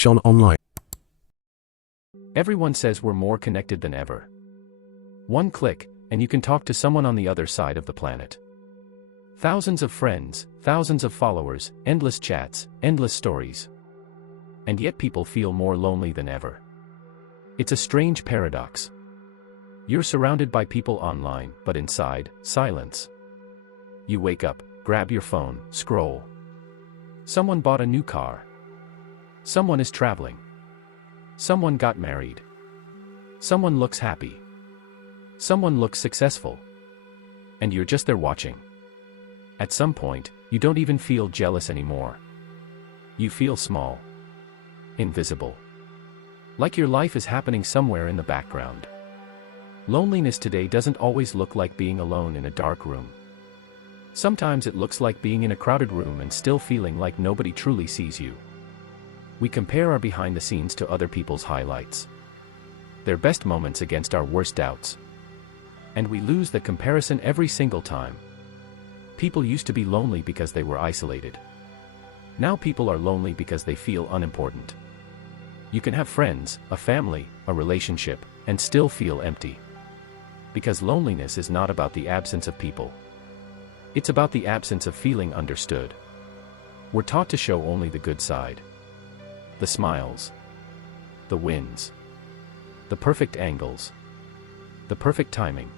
Shon online. Everyone says we're more connected than ever. One click, and you can talk to someone on the other side of the planet. Thousands of friends, thousands of followers, endless chats, endless stories. And yet people feel more lonely than ever. It's a strange paradox. You're surrounded by people online, but inside, silence. You wake up, grab your phone, scroll. Someone bought a new car. Someone is traveling. Someone got married. Someone looks happy. Someone looks successful. And you're just there watching. At some point, you don't even feel jealous anymore. You feel small. Invisible. Like your life is happening somewhere in the background. Loneliness today doesn't always look like being alone in a dark room. Sometimes it looks like being in a crowded room and still feeling like nobody truly sees you. We compare our behind the scenes to other people's highlights. Their best moments against our worst doubts. And we lose the comparison every single time. People used to be lonely because they were isolated. Now people are lonely because they feel unimportant. You can have friends, a family, a relationship, and still feel empty. Because loneliness is not about the absence of people. It's about the absence of feeling understood. We're taught to show only the good side. The smiles. The wins. The perfect angles. The perfect timing.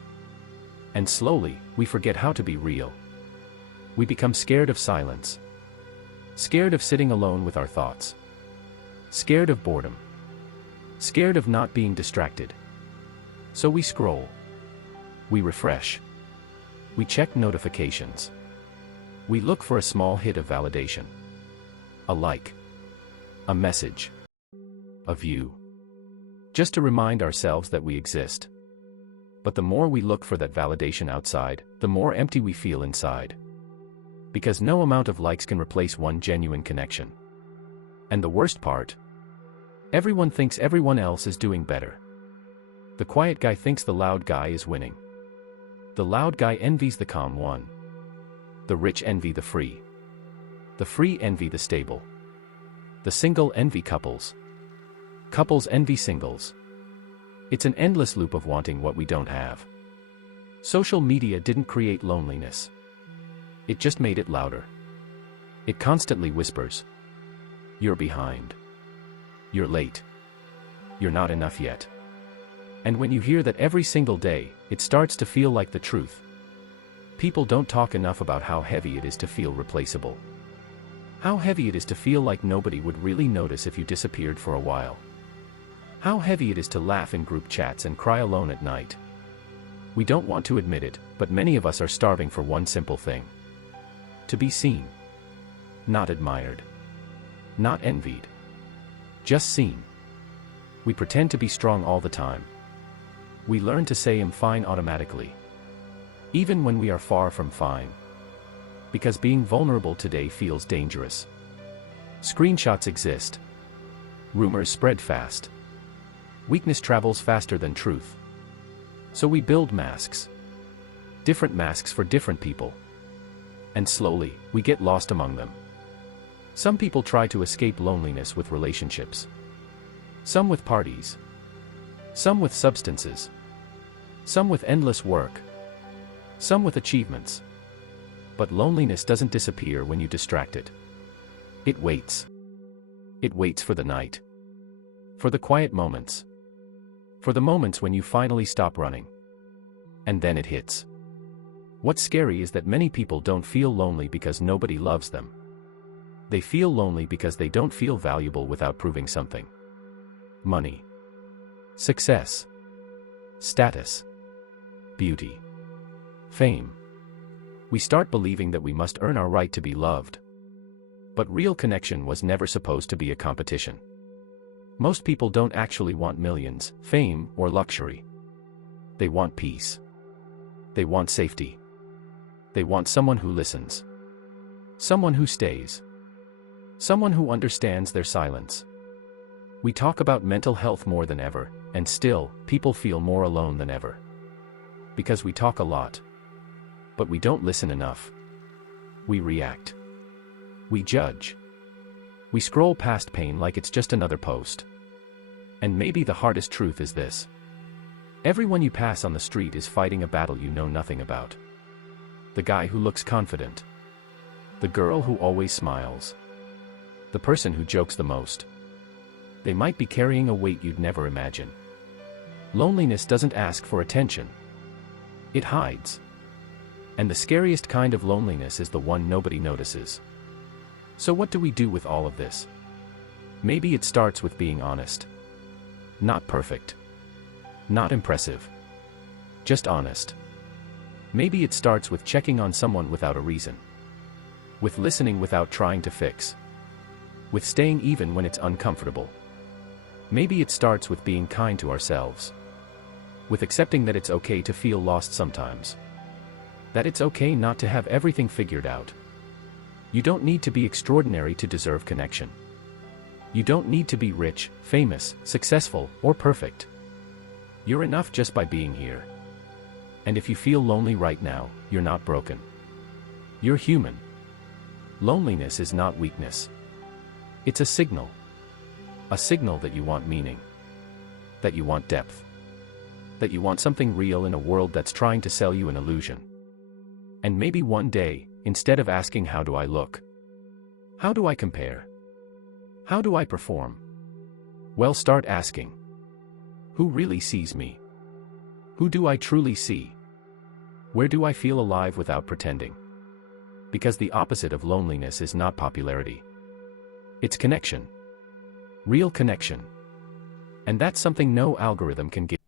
And slowly, we forget how to be real. We become scared of silence. Scared of sitting alone with our thoughts. Scared of boredom. Scared of not being distracted. So we scroll. We refresh. We check notifications. We look for a small hit of validation. A like. A message. A view. Just to remind ourselves that we exist. But the more we look for that validation outside, the more empty we feel inside. Because no amount of likes can replace one genuine connection. And the worst part? Everyone thinks everyone else is doing better. The quiet guy thinks the loud guy is winning. The loud guy envies the calm one. The rich envy the free. The free envy the stable. The single envy couples. Couples envy singles. It's an endless loop of wanting what we don't have. Social media didn't create loneliness. It just made it louder. It constantly whispers. You're behind. You're late. You're not enough yet. And when you hear that every single day, it starts to feel like the truth. People don't talk enough about how heavy it is to feel replaceable. How heavy it is to feel like nobody would really notice if you disappeared for a while. How heavy it is to laugh in group chats and cry alone at night. We don't want to admit it, but many of us are starving for one simple thing. To be seen. Not admired. Not envied. Just seen. We pretend to be strong all the time. We learn to say I'm fine automatically. Even when we are far from fine. Because being vulnerable today feels dangerous. Screenshots exist. Rumors spread fast. Weakness travels faster than truth. So we build masks. Different masks for different people. And slowly, we get lost among them. Some people try to escape loneliness with relationships. Some with parties. Some with substances. Some with endless work. Some with achievements. But loneliness doesn't disappear when you distract it. It waits. It waits for the night. For the quiet moments. For the moments when you finally stop running. And then it hits. What's scary is that many people don't feel lonely because nobody loves them. They feel lonely because they don't feel valuable without proving something. Money. Success. Status. Beauty. Fame. We start believing that we must earn our right to be loved. But real connection was never supposed to be a competition. Most people don't actually want millions, fame, or luxury. They want peace. They want safety. They want someone who listens. Someone who stays. Someone who understands their silence. We talk about mental health more than ever, and still, people feel more alone than ever. Because we talk a lot. But we don't listen enough. We react. We judge. We scroll past pain like it's just another post. And maybe the hardest truth is this. Everyone you pass on the street is fighting a battle you know nothing about. The guy who looks confident. The girl who always smiles. The person who jokes the most. They might be carrying a weight you'd never imagine. Loneliness doesn't ask for attention. It hides. And the scariest kind of loneliness is the one nobody notices. So what do we do with all of this? Maybe it starts with being honest. Not perfect. Not impressive. Just honest. Maybe it starts with checking on someone without a reason. With listening without trying to fix. With staying even when it's uncomfortable. Maybe it starts with being kind to ourselves. With accepting that it's okay to feel lost sometimes. That it's okay not to have everything figured out. You don't need to be extraordinary to deserve connection. You don't need to be rich, famous, successful, or perfect. You're enough just by being here. And if you feel lonely right now, you're not broken. You're human. Loneliness is not weakness. It's a signal. A signal that you want meaning. That you want depth. That you want something real in a world that's trying to sell you an illusion. And maybe one day, instead of asking how do I look? How do I compare? How do I perform? Well, start asking. Who really sees me? Who do I truly see? Where do I feel alive without pretending? Because the opposite of loneliness is not popularity. It's connection. Real connection. And that's something no algorithm can give.